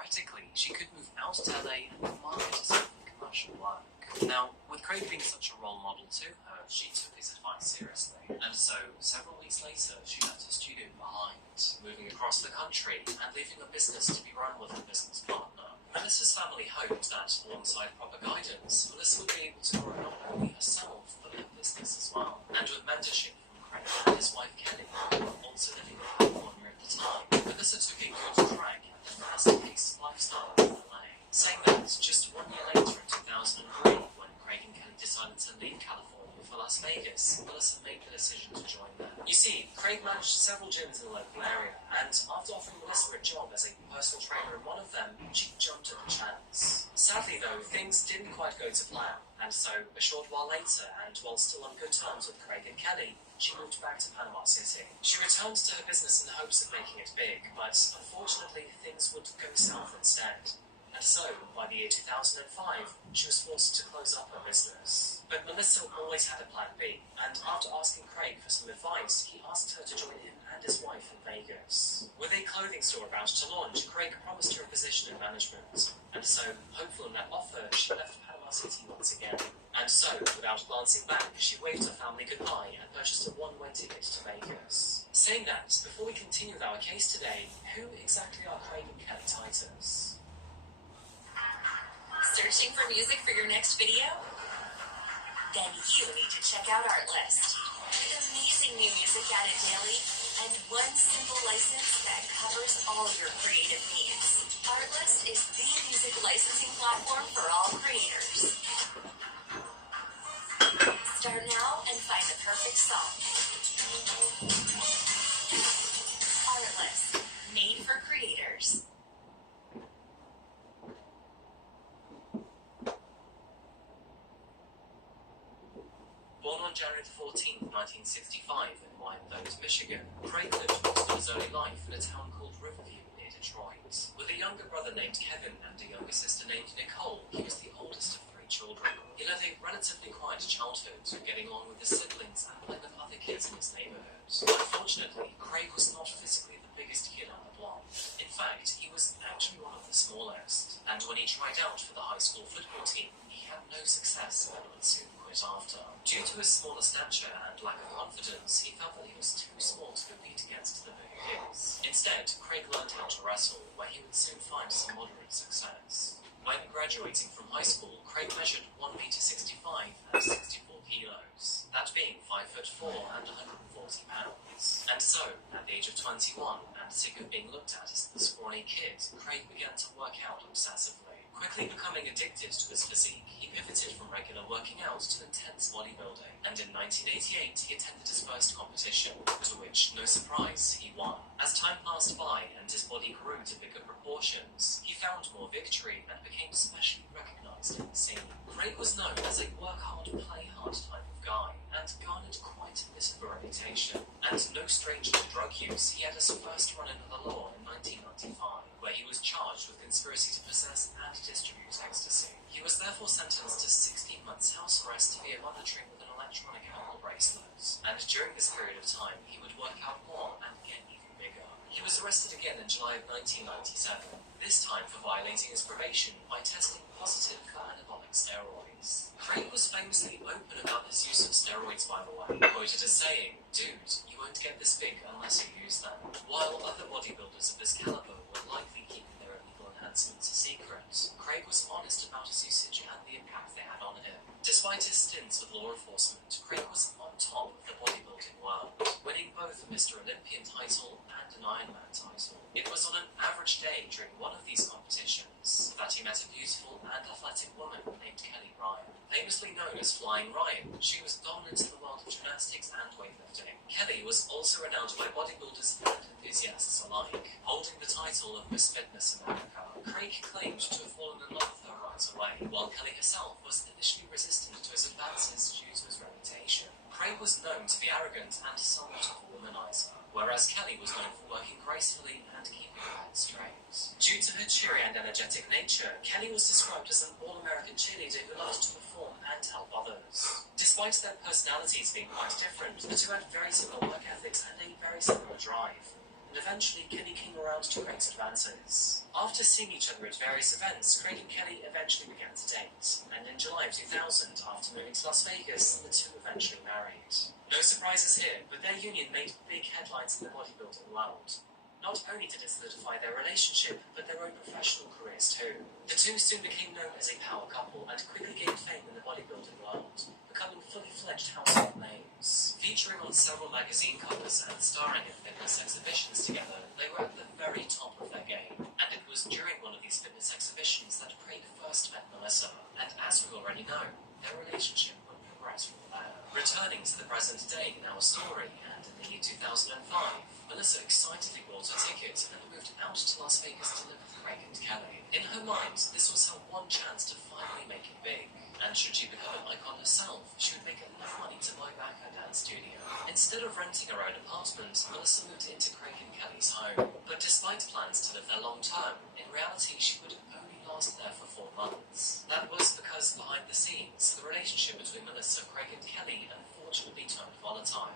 Theoretically, she could move out to LA and market herself in commercial work. Now, with Craig being such a role model to her, she took his advice seriously. And so, several weeks later, she left her studio behind, moving across the country and leaving a business to be run with a business partner. Melissa's family hoped that, alongside proper guidance, Melissa would be able to grow not only herself, but her business as well. And with mentorship from Craig and his wife Kelly, who were also living in California at the time, Melissa took a good crack at the fast-paced lifestyle of LA. Saying that, just 1 year later in 2003, when Craig and Kelly decided to leave California for Las Vegas, Melissa made the decision to join them. You see, Craig managed several gyms in the local area, and after offering Melissa a job as a personal trainer in one of them, she jumped at the chance. Sadly though, things didn't quite go to plan, and so, a short while later, and while still on good terms with Craig and Kelly, she moved back to Panama City. She returned to her business in the hopes of making it big, but unfortunately things would go south instead. And so, by the year 2005, she was forced to close up her business. But Melissa always had a plan B, and after asking Craig for some advice, he asked her to join him and his wife in Vegas. With a clothing store about to launch, Craig promised her a position in management. And so, hopeful in that offer, she left Panama City once again. And so, without glancing back, she waved her family goodbye and purchased a one-way ticket to Vegas. Saying that, before we continue with our case today, who exactly are Craig and Kelly Titus? Searching for music for your next video? Then you need to check out Artlist. With amazing new music added daily and one simple license that covers all your creative needs. Artlist is the music licensing platform for all creators. Start now and find the perfect song. Artlist, made for creators. Born on January 14, 1965 in Wyandotte, Michigan, Craig lived most of his early life in a town called Riverview near Detroit. With a younger brother named Kevin and a younger sister named Nicole, he was the oldest of 3 children. He led a relatively quiet childhood, getting along with his siblings and playing with other kids in his neighborhood. Unfortunately, Craig was not physically the biggest kid on the block. In fact, he was actually one of the smallest, and when he tried out for the high school football team, he had no success and would soon quit after. Due to his smaller stature and lack of confidence, he felt that he was too small to compete against the bigger kids. Instead, Craig learned how to wrestle, where he would soon find some moderate success. When graduating from high school, Craig measured 1 meter 65 and 64 kilos, that being 5'4" and 140 pounds. And so, at the age of 21, and sick of being looked at as the scrawny kid, Craig began to work out obsessively. Quickly becoming addicted to his physique, he pivoted from regular working out to intense bodybuilding, and in 1988 he attended his first competition, to which, no surprise, he won. As time passed by and his body grew to bigger proportions, he found more victory and became specially recognized in the scene. Craig was known as a work hard, play hard type of guy, and garnered quite a bit of a reputation. And no stranger to drug use, he had his first run into the law in 1995, where he was charged with conspiracy to possess and distribute ecstasy. He was therefore sentenced to 16 months house arrest via monitoring with an electronic ankle bracelet. And during this period of time, he would work out more and get even bigger. He was arrested again in July of 1997, this time for violating his probation by testing positive for anabolic steroids. Craig was famously open about his use of steroids, by the way, quoted as saying, "Dude, you won't get this big unless you use them." While other bodybuilders of this caliber were likely keeping their illegal enhancements a secret, Craig was honest about his usage and the impact they had on him. Despite his stints with law enforcement, Craig was on top of the bodybuilding world, winning both a Mr. Olympian title and an Ironman title. It was on an average day during one of these competitions that he met a beautiful and athletic woman named Kelly Ryan. Famously known as Flying Ryan, she was dominant in the world of gymnastics and weightlifting. Kelly was also renowned by bodybuilders and enthusiasts alike, holding the title of Miss Fitness America. Craig claimed to have fallen in love with her right away, while Kelly herself was initially resistant to his advances due to his reputation. Craig was known to be arrogant and somewhat of a womanizer, whereas Kelly was known for working gracefully and keeping her head straight. Due to her cheery and energetic nature, Kelly was described as an all-American cheerleader who loved to perform and help others. Despite their personalities being quite different, the two had very similar work ethics and a very similar drive. and eventually Kelly came around to Craig's advances. After seeing each other at various events, Craig and Kelly eventually began to date, and in July of 2000, after moving to Las Vegas, the two eventually married. No surprises here, but their union made big headlines in the bodybuilding world. Not only did it solidify their relationship, but their own professional careers too. The two soon became known as a power couple and quickly gained fame in the bodybuilding world, becoming fully fledged household names. Featuring on several magazine covers and starring in fitness exhibitions together, they were at the very top of their game. And it was during one of these fitness exhibitions that Craig first met Melissa, and as we already know, their relationship would progress from there. Returning to the present day in our story, and in the year 2005, Melissa excitedly bought a ticket and moved out to Las Vegas to live with Craig and Kelly. In her mind, this was her one chance to finally make it big. And should she become an icon herself, she would make enough money to buy back her dance studio. Instead of renting her own apartment, Melissa moved into Craig and Kelly's home. But despite plans to live there long term, in reality she would only last there for 4 months. That was because behind the scenes, the relationship between Melissa, Craig and Kelly unfortunately turned volatile.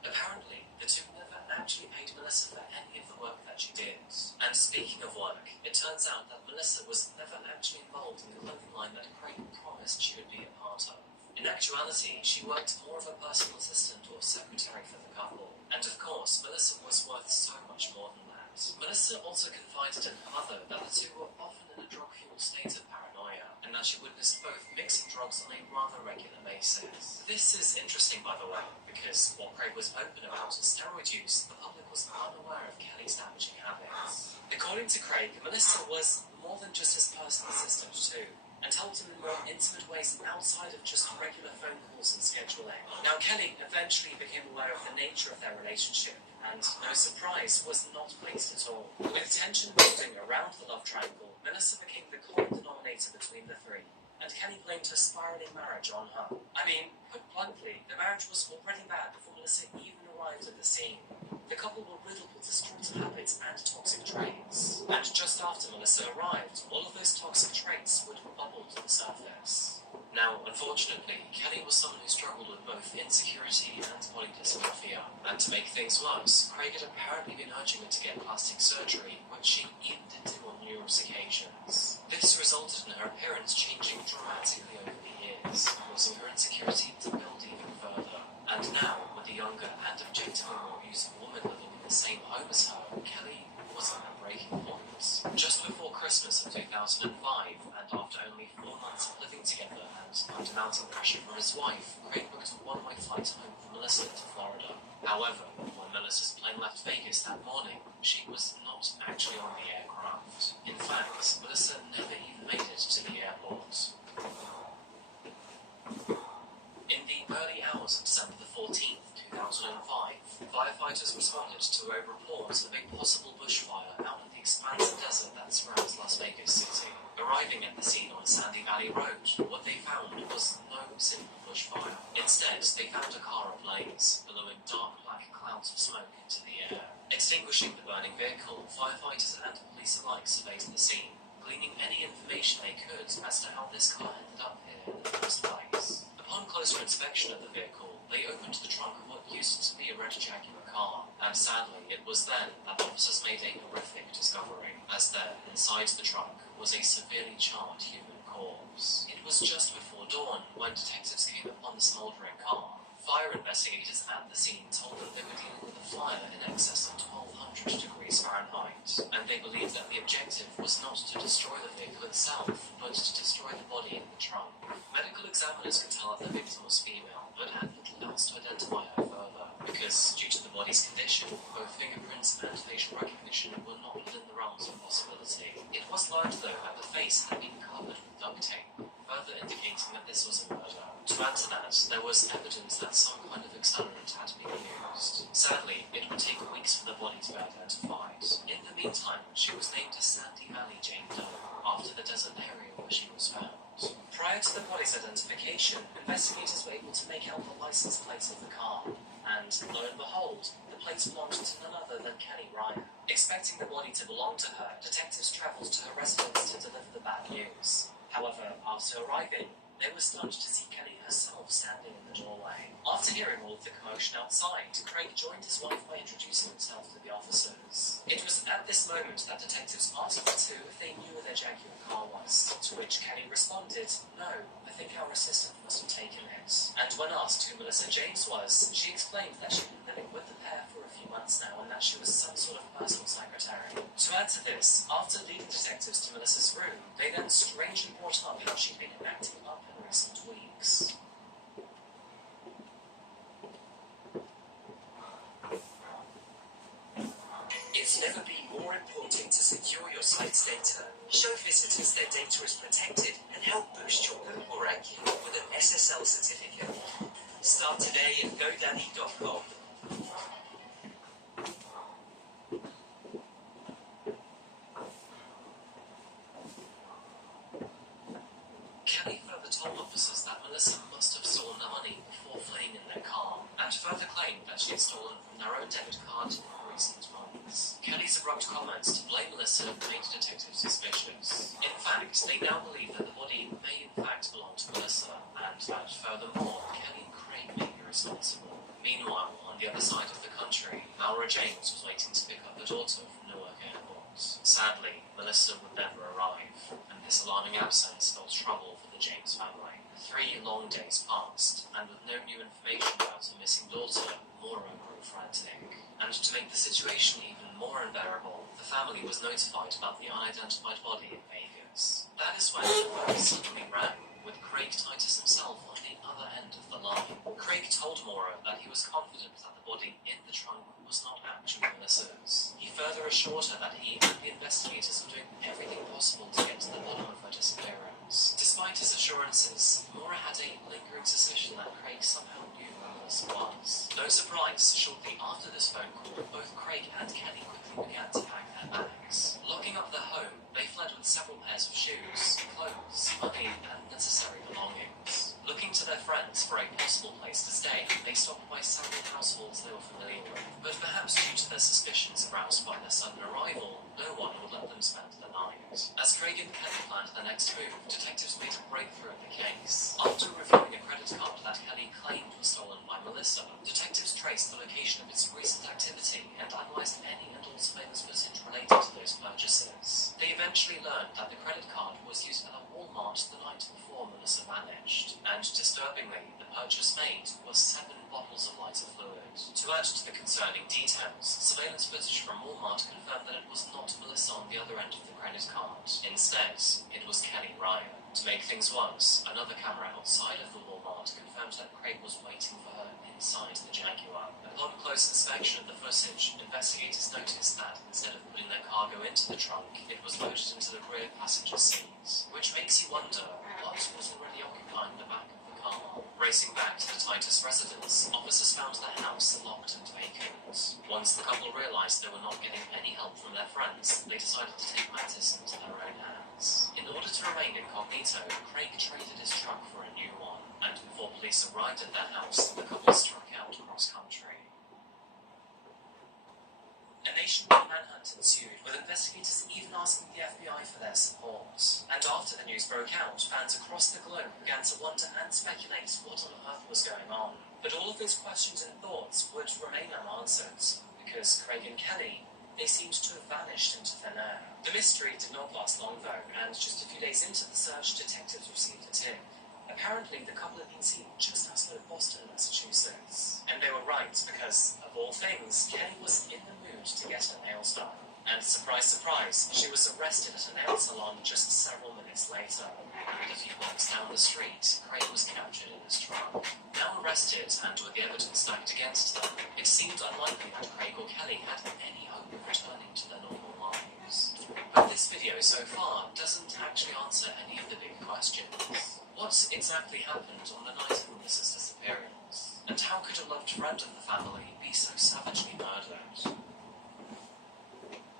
Apparently, the two never actually paid Melissa for any of the work that she did. And speaking of work, it turns out that Melissa was never actually involved in the clothing line that Craig promised she would be a part of. In actuality, she worked more of a personal assistant or secretary for the couple. And of course, Melissa was worth so much more than that. Melissa also confided in her mother that the two were often in a drug-fueled state of paranoia, and that she witnessed both mixing drugs on a rather regular basis. This is interesting, by the way, because while Craig was open about his steroid use, the public was unaware of Kelly's damaging habits. According to Craig, Melissa was more than just his personal assistant too, and helped him in more intimate ways outside of just regular phone calls and scheduling. Now, Kelly eventually became aware of the nature of their relationship, and no surprise, was not pleased at all. With tension building around the love triangle, Melissa became the common denominator between the three, and Kelly blamed her spiraling marriage on her. I mean, put bluntly, the marriage was already bad before Melissa even arrived at the scene. The couple were riddled with destructive habits and toxic traits. And just after Melissa arrived, all of those toxic traits would bubble to the surface. Now, unfortunately, Kelly was someone who struggled with both insecurity and body dysmorphia. And to make things worse, Craig had apparently been urging her to get plastic surgery, which she even did do on numerous occasions. This resulted in her appearance changing dramatically over the years, causing her insecurity to build even further. And now, with a younger and objectively more abusive woman living in the same home as her, Kelly was at a breaking point. Just before Christmas of 2005, and after only 4 months of living together and under mounting pressure from his wife, Craig booked a one-way flight home from Melissa to Florida. However, when Melissa's plane left Vegas that morning, she was not actually on the aircraft. In fact, Melissa never even made it to the airport. In the early hours of December the 14th, 2005, firefighters responded to a report of a possible bushfire out in the expansive desert that surrounds Las Vegas City. Arriving at the scene on Sandy Valley Road, what they found was no simple bushfire. Instead, they found a car ablaze, billowing dark black clouds of smoke into the air. Extinguishing the burning vehicle, firefighters and police alike surveyed the scene, gleaning any information they could as to how this car ended up here in the first place. Upon closer inspection of the vehicle, they opened the trunk of what used to be a red Jaguar car, and sadly, it was then that officers made a horrific discovery, as there, inside the trunk, was a severely charred human corpse. It was just before dawn when detectives came upon the smouldering car. Fire investigators at the scene told them they were dealing with a fire in excess of 1200 degrees Fahrenheit, and they believed that the objective was not to destroy the vehicle itself, but to destroy the body in the trunk. Medical examiners could tell that the victim was female, but had little else to identify her further, because due to the body's condition, both fingerprints and facial recognition were not within the realms of possibility. It was learned, though, that the face had been covered with duct tape, further indicating that this was a murder. To add to that, there was evidence that some kind of accelerant had been used. Sadly, it would take weeks for the body to be identified. In the meantime, she was named as Sandy Valley Jane Doe, after the desert area where she was found. Prior to the body's identification, investigators were able to make out the license plates of the car, and lo and behold, the plates belonged to none other than Kelly Ryan. Expecting the body to belong to her, detectives travelled to her residence to deliver the bad news. However, after arriving, They were stunned to see Kelly herself standing in the doorway. After hearing all of the commotion outside, Craig joined his wife by introducing himself to the officers. It was at this moment that detectives asked the two if they knew where their Jaguar car was, to which Kelly responded, "No, I think our assistant must have taken it." And when asked who Melissa James was, she explained that she'd been living with the pair for a few months now and that she was some sort of personal secretary. To add to this, after leading detectives to Melissa's room, they then strangely brought up how she'd been acting up in recent weeks. It's never been more important to secure your site's data. Show visitors their data is protected and help boost your Google ranking with an SSL certificate. Start today at GoDaddy.com. Kelly further told officers that Melissa must have stolen the money before fleeing in their car, and further claimed that she had stolen from their own debit card in recent months. Kelly's abrupt comments to blame Melissa made detectives suspicious. In fact, they now believe that the body may in fact belong to Melissa, and that furthermore, Kelly and Craig may be responsible. Meanwhile, on the other side of the country, Laura James was waiting to pick up her daughter from Newark Airport. Sadly, Melissa would never arrive, and this alarming absence spelled trouble for the James family. 3 long days passed, and with no new information about her missing daughter, Maura grew frantic. And to make the situation even more unbearable, the family was notified about the unidentified body in Vegas. That is when the phone suddenly rang, with Craig Titus himself on the other end of the line. Craig told Maura that he was confident that the body in the trunk was not actually Melissa's. He further assured her that he and the investigators were doing everything possible to get to the bottom of her disappearance. Despite his assurances, Maura had a lingering suspicion that Craig somehow knew who Melissa was. No surprise, shortly after this phone call, both Craig and Kelly quickly began to pack their bags. Locking up their home, they fled with several pairs of shoes, clothes, money, and necessary belongings. Looking to their friends for a possible place to stay, they stopped by several households they were familiar with. But perhaps due to their suspicions aroused by their sudden arrival, no one would let them spend the night. As Craig and Kelly planned their next move, detectives made a breakthrough in the case. After reviewing a credit card that Kelly claimed was stolen by Melissa, detectives traced the location of its recent activity and analysed any and all surveillance footage related to those purchases. They eventually learned that the credit card was used at a Walmart the night before Melissa vanished, and disturbingly, the purchase made was 7 bottles of lighter fluid. To add to the concerning details, surveillance footage from Walmart confirmed that it was not Melissa on the other end of the credit card. Instead, it was Kelly Ryan. To make things worse, another camera outside of the Walmart confirmed that Craig was waiting for her inside the Jaguar. Upon close inspection of the footage, investigators noticed that instead of putting their cargo into the trunk, it was loaded into the rear passenger seat. Which makes you wonder, what was already occupying the back of the car? Racing back to the Titus residence, officers found the house locked and vacant. Once the couple realised they were not getting any help from their friends, they decided to take matters into their own hands. In order to remain incognito, Craig traded his truck for a new one, and before police arrived at their house, the couple struck out cross-country. A nationwide manhunt ensued, with investigators even asking the FBI for their support. And after the news broke out, fans across the globe began to wonder and speculate what on earth was going on. But all of those questions and thoughts would remain unanswered, because Craig and Kelly, they seemed to have vanished into thin air. The mystery did not last long though, and just a few days into the search, detectives received a tip. Apparently, the couple had been seen just outside of Boston, Massachusetts. And they were right, because, of all things, Kelly was in the mood to get her nails done. And surprise, surprise, she was arrested at a nail salon just several minutes later. And a few blocks down the street, Craig was captured in his truck. Now arrested, and with the evidence stacked against them, it seemed unlikely that Craig or Kelly had any hope of returning to their normal lives. But this video so far doesn't actually answer any of the big questions. What exactly happened on the night of Melissa's disappearance? And how could a loved friend of the family be so savagely murdered?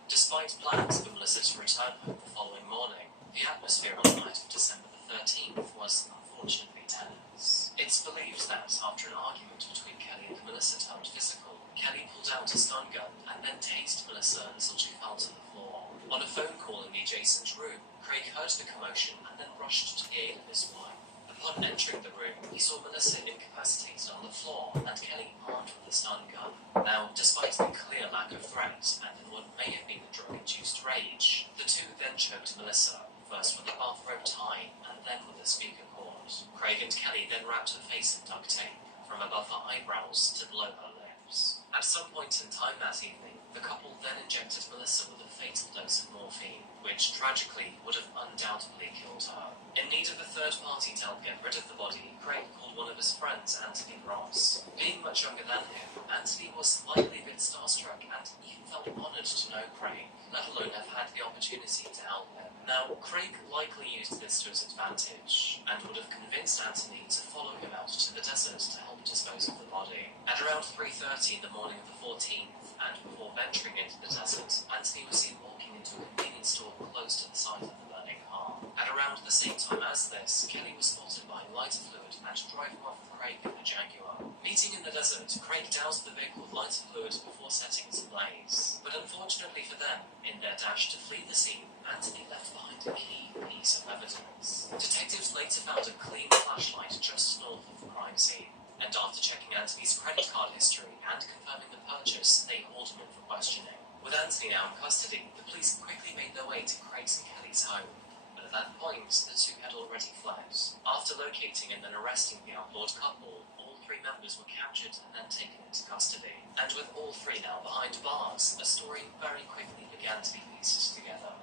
Despite plans for Melissa to return home the following morning, the atmosphere on the night of December the 13th was unfortunately tense. It's believed that after an argument between Kelly and Melissa turned physical, Kelly pulled out a stun gun and then tased Melissa until she fell to the floor. On a phone call in the adjacent room, Craig heard the commotion and then rushed to the aid of his wife. Upon entering the room, he saw Melissa incapacitated on the floor and Kelly armed with a stun gun. Now, despite the clear lack of threat and in what may have been a drug-induced rage, the two then choked Melissa, first with a bathrobe tie and then with a speaker cord. Craig and Kelly then wrapped her face in duct tape, from above her eyebrows to below her lips. At some point in time that evening, the couple then injected Melissa with a fatal dose of morphine, which tragically would have undoubtedly killed her. In need of a third party to help get rid of the body, Craig called one of his friends, Anthony Ross. Being much younger than him, Anthony was likely a bit starstruck and even felt honoured to know Craig, let alone have had the opportunity to help him. Now, Craig likely used this to his advantage, and would have convinced Anthony to follow him out to the desert to help dispose of the body. At around 3:30 in the morning of the 14th, and before venturing into the desert, Anthony was seen walking into a convenience store close to the site of the burning car. At around the same time as this, Kelly was spotted buying lighter fluid and driving off with Craig in a Jaguar. Meeting in the desert, Craig doused the vehicle with lighter fluid before setting it ablaze. But unfortunately for them, in their dash to flee the scene, Anthony left behind a key piece of evidence. Detectives later found a clean flashlight just north of the crime scene, and after checking Anthony's credit card history and confirming the purchase, they hauled him in for questioning. With Anthony now in custody, the police quickly made their way to Craig's and Kelly's home. But at that point, the two had already fled. After locating and then arresting the outlawed couple, all three members were captured and then taken into custody. And with all three now behind bars, a story very quickly began to be pieced together.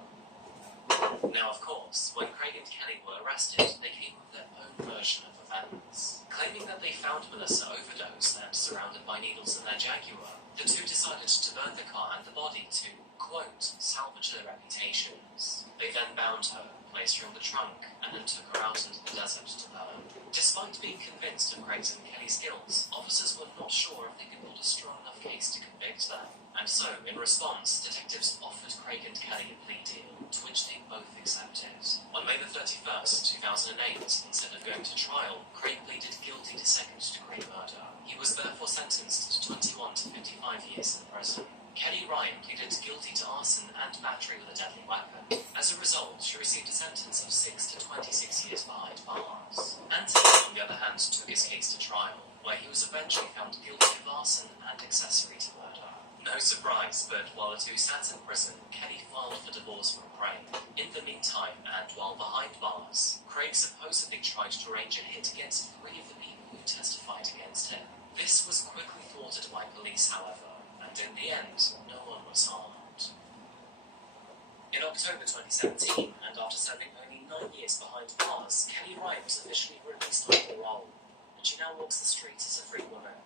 Now, of course, when Craig and Kelly were arrested, they came with their own version of events. Claiming that they found Melissa overdosed and surrounded by needles in their Jaguar, the two decided to burn the car and the body to, quote, salvage their reputations. They then bound her, placed her in the trunk, and then took her out into the desert to burn. Despite being convinced of Craig's and Kelly's guilt, officers were not sure if they could build a strong enough case to convict them. And so, in response, detectives offered Craig and Kelly a plea deal, to which they both accepted. On May the 31st, 2008, instead of going to trial, Craig pleaded guilty to second-degree murder. He was therefore sentenced to 21 to 55 years in prison. Kelly Ryan pleaded guilty to arson and battery with a deadly weapon. As a result, she received a sentence of 6 to 26 years behind bars. Anthony, on the other hand, took his case to trial, where he was eventually found guilty of arson and accessory to murder. No surprise, but while the two sat in prison, Kelly filed for divorce from Craig. In the meantime, and while behind bars, Craig supposedly tried to arrange a hit against 3 of the people who testified against him. This was quickly thwarted by police, however, and in the end, no one was harmed. In October 2017, and after serving only 9 years behind bars, Kelly Ryan was officially released on parole, and she now walks the streets as a free woman.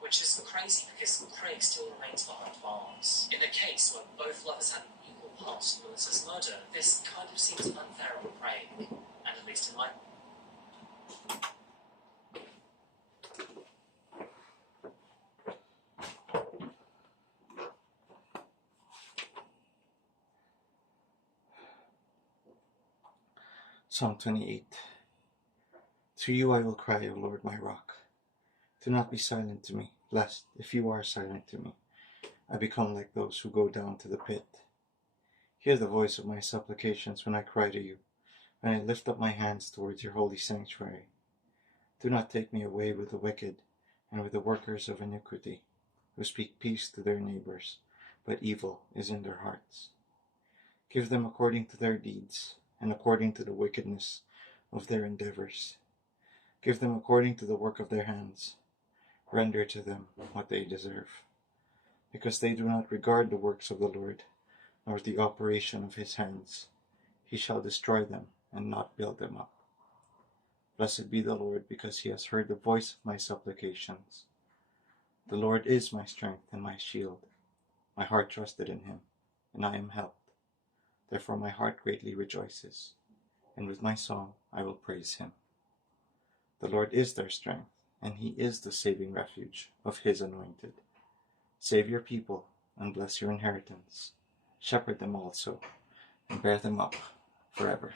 Which is crazy because Craig still remains behind bars. In a case where both lovers had an equal part in Melissa's murder, this kind of seems unfair on Craig, and at least in my... Psalm 28. To you I will cry, O Lord my rock. Do not be silent to me, lest, if you are silent to me, I become like those who go down to the pit. Hear the voice of my supplications when I cry to you, when I lift up my hands towards your holy sanctuary. Do not take me away with the wicked and with the workers of iniquity, who speak peace to their neighbors, but evil is in their hearts. Give them according to their deeds, and according to the wickedness of their endeavors. Give them according to the work of their hands. Render to them what they deserve. Because they do not regard the works of the Lord, nor the operation of his hands, he shall destroy them and not build them up. Blessed be the Lord, because he has heard the voice of my supplications. The Lord is my strength and my shield. My heart trusted in him, and I am helped. Therefore my heart greatly rejoices, and with my song I will praise him. The Lord is their strength, and he is the saving refuge of his anointed. Save your people, and bless your inheritance. Shepherd them also, and bear them up forever.